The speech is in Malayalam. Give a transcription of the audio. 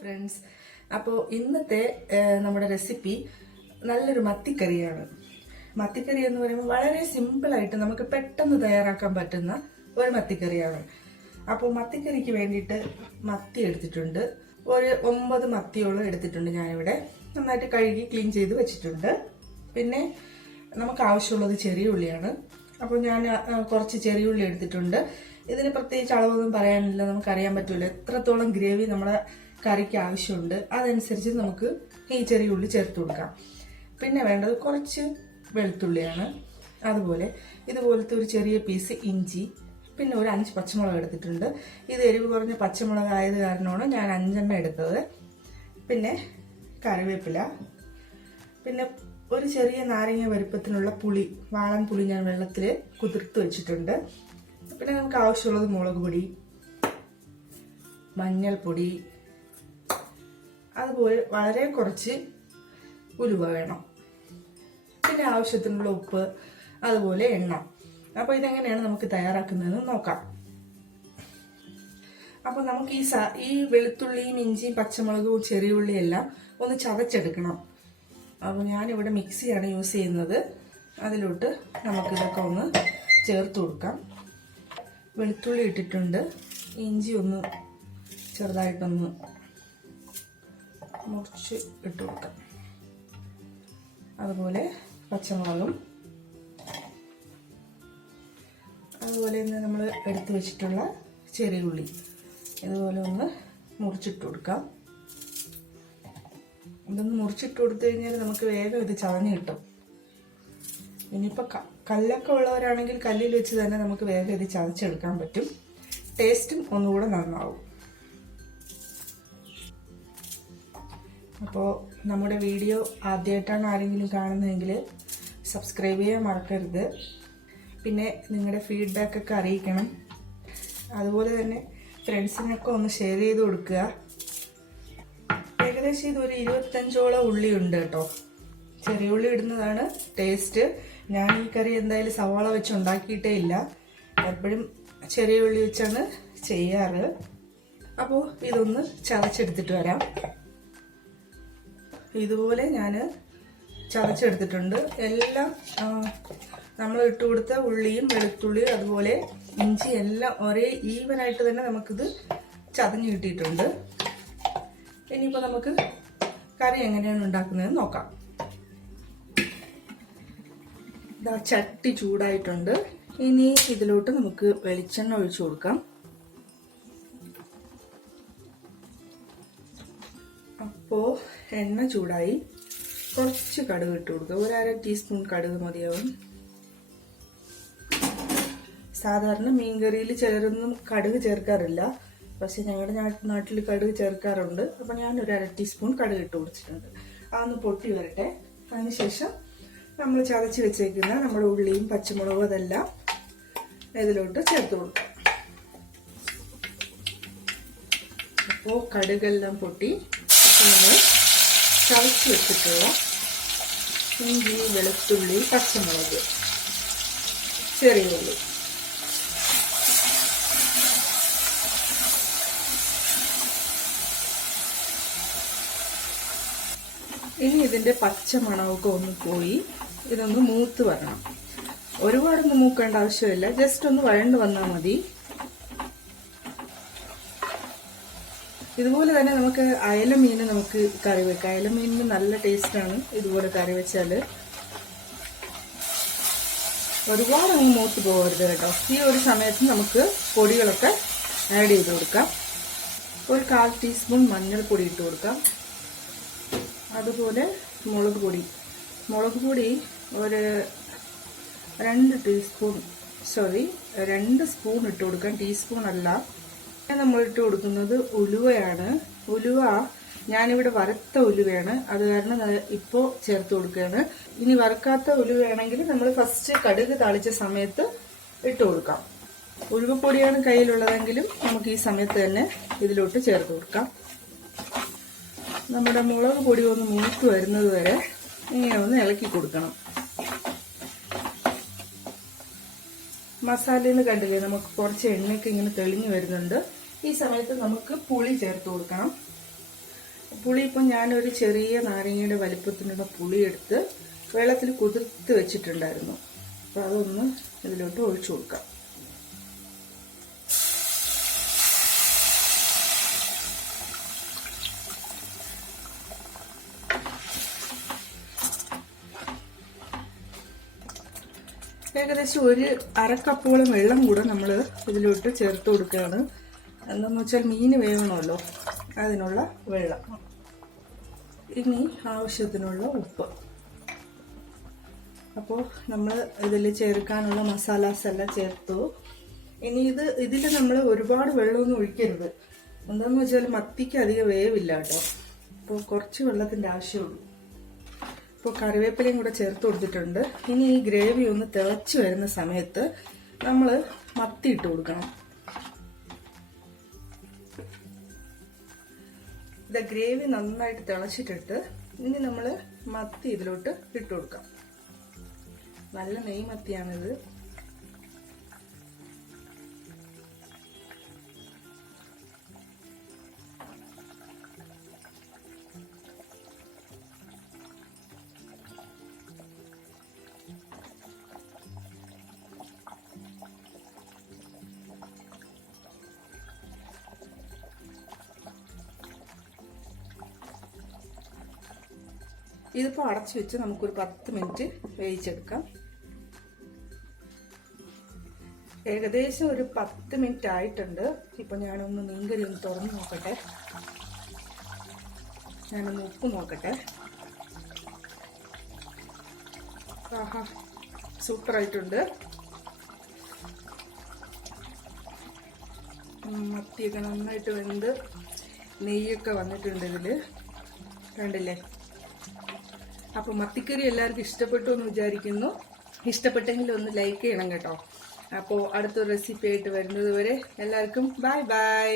ഫ്രണ്ട്സ്, അപ്പോൾ ഇന്നത്തെ നമ്മുടെ റെസിപ്പി നല്ലൊരു മത്തിക്കറിയാണ്. മത്തിക്കറി എന്ന് പറയുമ്പോൾ വളരെ സിമ്പിളായിട്ട് നമുക്ക് പെട്ടെന്ന് തയ്യാറാക്കാൻ പറ്റുന്ന ഒരു മത്തിക്കറിയാണ്. അപ്പോൾ മത്തിക്കറിക്ക് വേണ്ടിയിട്ട് മത്തി എടുത്തിട്ടുണ്ട്. ഒരു 9 മത്തിയോളം എടുത്തിട്ടുണ്ട്. ഞാനിവിടെ നന്നായിട്ട് കഴുകി ക്ലീൻ ചെയ്ത് വെച്ചിട്ടുണ്ട്. പിന്നെ നമുക്ക് ആവശ്യമുള്ളത് ചെറിയ ഉള്ളിയാണ്. അപ്പോൾ ഞാൻ കുറച്ച് ചെറിയ ഉള്ളി എടുത്തിട്ടുണ്ട്. ഇതിന് പ്രത്യേകിച്ച് അളവൊന്നും പറയാനില്ല, നമുക്കറിയാൻ പറ്റില്ല എത്രത്തോളം ഗ്രേവി നമ്മുടെ കറിക്ക് ആവശ്യമുണ്ട്. അതനുസരിച്ച് നമുക്ക് ഈ ചെറിയ ഉള്ളി ചേർത്ത് കൊടുക്കാം. പിന്നെ വേണ്ടത് കുറച്ച് വെളുത്തുള്ളിയാണ്. അതുപോലെ ഇതുപോലത്തെ ഒരു ചെറിയ പീസ് ഇഞ്ചി, പിന്നെ ഒരു 5 പച്ചമുളക് എടുത്തിട്ടുണ്ട്. ഇത് എരിവ് കുറഞ്ഞ പച്ചമുളക് ആയത് കാരണമാണ് ഞാൻ 5 എടുത്തത്. പിന്നെ കറിവേപ്പില, പിന്നെ ഒരു ചെറിയ നാരങ്ങ വലുപ്പത്തിനുള്ള പുളി, വാളൻ പുളി ഞാൻ വെള്ളത്തിൽ കുതിർത്ത് വെച്ചിട്ടുണ്ട്. പിന്നെ നമുക്ക് ആവശ്യമുള്ളത് മുളക് പൊടി, മഞ്ഞൾപ്പൊടി, അതുപോലെ വളരെ കുറച്ച് ഉലുവ വേണം. പിന്നെ ആവശ്യത്തിനുള്ള ഉപ്പ്, അതുപോലെ എണ്ണ. അപ്പോൾ ഇതെങ്ങനെയാണ് നമുക്ക് തയ്യാറാക്കുന്നതെന്ന് നോക്കാം. അപ്പോൾ നമുക്ക് ഈ വെളുത്തുള്ളിയും ഇഞ്ചിയും പച്ചമുളകും ചെറിയ ഉള്ളിയും എല്ലാം ഒന്ന് ചതച്ചെടുക്കണം. അപ്പോൾ ഞാനിവിടെ മിക്സിയാണ് യൂസ് ചെയ്യുന്നത്. അതിലോട്ട് നമുക്കിതൊക്കെ ഒന്ന് ചേർത്ത് കൊടുക്കാം. വെളുത്തുള്ളി ഇട്ടിട്ടുണ്ട്. ഇഞ്ചി ഒന്ന് ചെറുതായിട്ടൊന്ന് മുറിച്ച് ഇട്ട് കൊടുക്കാം. അതുപോലെ പച്ചമുളകും, അതുപോലെ തന്നെ നമ്മൾ എടുത്തു വെച്ചിട്ടുള്ള ചെറിയ ഉള്ളി ഇതുപോലെ ഒന്ന് മുറിച്ചിട്ട് കൊടുക്കാം. ഇതൊന്ന് മുറിച്ചിട്ട് കൊടുത്തു കഴിഞ്ഞാൽ നമുക്ക് വേഗം ഇത് ചതഞ്ഞ് കിട്ടും. ഇനിയിപ്പോൾ കല്ലൊക്കെ ഉള്ളവരാണെങ്കിൽ കല്ലിൽ വെച്ച് തന്നെ നമുക്ക് വേഗം ഇത് ചതച്ചെടുക്കാൻ പറ്റും. ടേസ്റ്റും ഒന്നുകൂടെ നന്നാവും. അപ്പോൾ നമ്മുടെ വീഡിയോ ആദ്യമായിട്ടാണ് ആരെങ്കിലും കാണുന്നതെങ്കിൽ സബ്സ്ക്രൈബ് ചെയ്യാൻ മറക്കരുത്. പിന്നെ നിങ്ങളുടെ ഫീഡ്ബാക്കൊക്കെ അറിയിക്കണം. അതുപോലെ തന്നെ ഫ്രണ്ട്സിനൊക്കെ ഒന്ന് ഷെയർ ചെയ്ത് കൊടുക്കുക. ഏകദേശം ഇതൊരു 25ഓളം ഉള്ളി ഉണ്ട് കേട്ടോ. ചെറിയ ഉള്ളി ഇടുന്നതാണ് ടേസ്റ്റ്. ഞാൻ ഈ കറി എന്തായാലും സവാള വെച്ച് ഉണ്ടാക്കിയിട്ടേ ഇല്ല, എപ്പോഴും ചെറിയ ഉള്ളി വെച്ചാണ് ചെയ്യാറ്. അപ്പോൾ ഇതൊന്ന് ചതച്ചെടുത്തിട്ട് വരാം. ഇതുപോലെ ഞാൻ ചതച്ചെടുത്തിട്ടുണ്ട്. എല്ലാം നമ്മൾ ഇട്ട് കൊടുത്ത ഉള്ളിയും വെളുത്തുള്ളിയും അതുപോലെ ഇഞ്ചി എല്ലാം ഒരേ ഈവനായിട്ട് തന്നെ നമുക്കിത് ചതഞ്ഞ് കിട്ടിയിട്ടുണ്ട്. ഇനിയിപ്പോൾ നമുക്ക് കറി എങ്ങനെയാണ് ഉണ്ടാക്കുന്നതെന്ന് നോക്കാം. ഇതാ ചട്ടി ചൂടായിട്ടുണ്ട്. ഇനി ഇതിലോട്ട് നമുക്ക് വെളിച്ചെണ്ണ ഒഴിച്ചു കൊടുക്കാം. അപ്പോൾ എണ്ണ ചൂടായി. കുറച്ച് കടുക് ഇട്ട് കൊടുക്കുക. 1/2 ടീസ്പൂൺ കടുക് മതിയാവും. സാധാരണ മീൻകറിയിൽ ചിലരൊന്നും കടുക് ചേർക്കാറില്ല, പക്ഷെ ഞങ്ങളുടെ നാട്ടിൽ കടുക് ചേർക്കാറുണ്ട്. അപ്പോൾ ഞാൻ 1/2 ടീസ്പൂൺ കടുക് ഇട്ട് കൊടുത്തിട്ടുണ്ട്. അതൊന്ന് പൊട്ടി വരട്ടെ. അതിനുശേഷം നമ്മൾ ചതച്ച് വെച്ചേക്കുന്ന നമ്മുടെ ഉള്ളിയും പച്ചമുളകും അതെല്ലാം ഇതിലോട്ട് ചേർത്ത് കൊടുക്കാം. അപ്പോൾ കടുകെല്ലാം പൊട്ടി നമ്മൾ ചതച്ച് വെച്ചിട്ടുള്ള ഇഞ്ചി, വെളുത്തുള്ളി, പച്ചമുളക്, ചെറിയ ഉള്ളി, ഇനി ഇതിന്റെ പച്ച മണമൊക്കെ ഒന്ന് പോയി ഇതൊന്ന് മൂത്ത് വരണം. ഒരുപാടൊന്നും മൂക്കേണ്ട ആവശ്യമില്ല, ജസ്റ്റ് ഒന്ന് വഴണ്ട് വന്നാൽ മതി. ഇതുപോലെ തന്നെ നമുക്ക് അയല മീൻ നമുക്ക് കറി വെക്കാം. അയല മീനിന് നല്ല ടേസ്റ്റാണ് ഇതുപോലെ കറി വെച്ചാൽ. ഒരുപാടൊന്നും മൂത്ത് പോകരുത് കേട്ടോ. ഈ ഒരു സമയത്ത് നമുക്ക് പൊടികളൊക്കെ ആഡ് ചെയ്ത് കൊടുക്കാം. ഒരു 1/4 ടീസ്പൂൺ മഞ്ഞൾപ്പൊടി ഇട്ട് കൊടുക്കാം. അതുപോലെ മുളക് പൊടി ഒരു 2 സ്പൂൺ ഇട്ട് കൊടുക്കാം, ടീസ്പൂൺ അല്ല. നമ്മൾ ഇട്ട് കൊടുക്കുന്നത് ഉലുവയാണ്. ഉലുവ ഞാനിവിടെ വറുത്ത ഉലുവയാണ്, അത് കാരണം ഇപ്പോൾ ചേർത്ത് കൊടുക്കുകയാണ്. ഇനി വറുക്കാത്ത ഉലുവയാണെങ്കിൽ നമ്മൾ ഫസ്റ്റ് കടുക് താളിച്ച സമയത്ത് ഇട്ട് കൊടുക്കാം. ഉലുവപ്പൊടിയാണ് കയ്യിലുള്ളതെങ്കിലും നമുക്ക് ഈ സമയത്ത് തന്നെ ഇതിലോട്ട് ചേർത്ത് കൊടുക്കാം. നമ്മുടെ മുളക് പൊടി ഒന്ന് മൂത്ത് വരുന്നത് വരെ ഇങ്ങനെ ഒന്ന് ഇളക്കി കൊടുക്കണം. മസാലയിൽ കണ്ടില്ലേ, നമുക്ക് കുറച്ച് എണ്ണയൊക്കെ ഇങ്ങനെ തെളിഞ്ഞു വരുന്നുണ്ട്. ഈ സമയത്ത് നമുക്ക് പുളി ചേർത്ത് കൊടുക്കണം. പുളി ഇപ്പം ഞാനൊരു ചെറിയ നാരങ്ങയുടെ വലിപ്പത്തിനുള്ള പുളി എടുത്ത് വെള്ളത്തിൽ കുതിർത്ത് വെച്ചിട്ടുണ്ടായിരുന്നു. അപ്പോൾ അതൊന്ന് ഇതിലോട്ട് ഒഴിച്ചു കൊടുക്കാം. ഏകദേശം ഒരു അരക്കപ്പോളം വെള്ളം കൂടെ നമ്മൾ ഇതിലോട്ട് ചേർത്ത് കൊടുക്കുകയാണ്. എന്താണെന്ന് വെച്ചാൽ മീൻ വേവണമല്ലോ, അതിനുള്ള വെള്ളം. ഇനി ആവശ്യത്തിനുള്ള ഉപ്പ്. അപ്പോൾ നമ്മൾ ഇതിൽ ചേർക്കാനുള്ള മസാലാസ് എല്ലാം ചേർത്തു. ഇനി ഇതിൽ നമ്മൾ ഒരുപാട് വെള്ളമൊന്നും ഒഴിക്കരുത്. എന്താണെന്ന് വെച്ചാൽ മത്തിക്ക് അധികം വേവില്ല കേട്ടോ. അപ്പോൾ കുറച്ച് വെള്ളത്തിൻ്റെ ആവശ്യമുള്ളൂ. ഇപ്പോൾ കറിവേപ്പിലയും കൂടെ ചേർത്ത് കൊടുത്തിട്ടുണ്ട്. ഇനി ഈ ഗ്രേവി ഒന്ന് തിളച്ച് വരുന്ന സമയത്ത് നമ്മൾ മത്തി ഇട്ട് കൊടുക്കണം. ഗ്രേവി നന്നായിട്ട് തിളച്ചിട്ടിട്ട് ഇനി നമ്മൾ മത്തി ഇതിലോട്ട് ഇട്ട് കൊടുക്കാം. നല്ല നെയ് മത്തിയാണിത്. ഇതിപ്പോൾ അടച്ചു വെച്ച് നമുക്കൊരു 10 മിനിറ്റ് വേവിച്ചെടുക്കാം. ഏകദേശം ഒരു 10 മിനിറ്റ് ആയിട്ടുണ്ട്. ഇപ്പം ഞാനൊന്ന് മീൻകറി ഒന്ന് തുറന്ന് നോക്കട്ടെ. ഞാനൊന്ന് ഉപ്പ് നോക്കട്ടെ. ആഹാ, സൂപ്പറായിട്ടുണ്ട്. മത്തിയൊക്കെ നന്നായിട്ട് വെന്ത് നെയ്യൊക്കെ വന്നിട്ടുണ്ട് ഇതിൽ, കണ്ടില്ലേ? അപ്പോൾ മത്തിക്കറി എല്ലാവർക്കും ഇഷ്ടപ്പെട്ടു എന്ന് വിചാരിക്കുന്നു. ഇഷ്ടപ്പെട്ടെങ്കിൽ ഒന്ന് ലൈക്ക് ചെയ്യണം കേട്ടോ. അപ്പോൾ അടുത്തൊരു റെസിപ്പി ആയിട്ട് വരുന്നത് വരെ എല്ലാവർക്കും ബൈ ബൈ.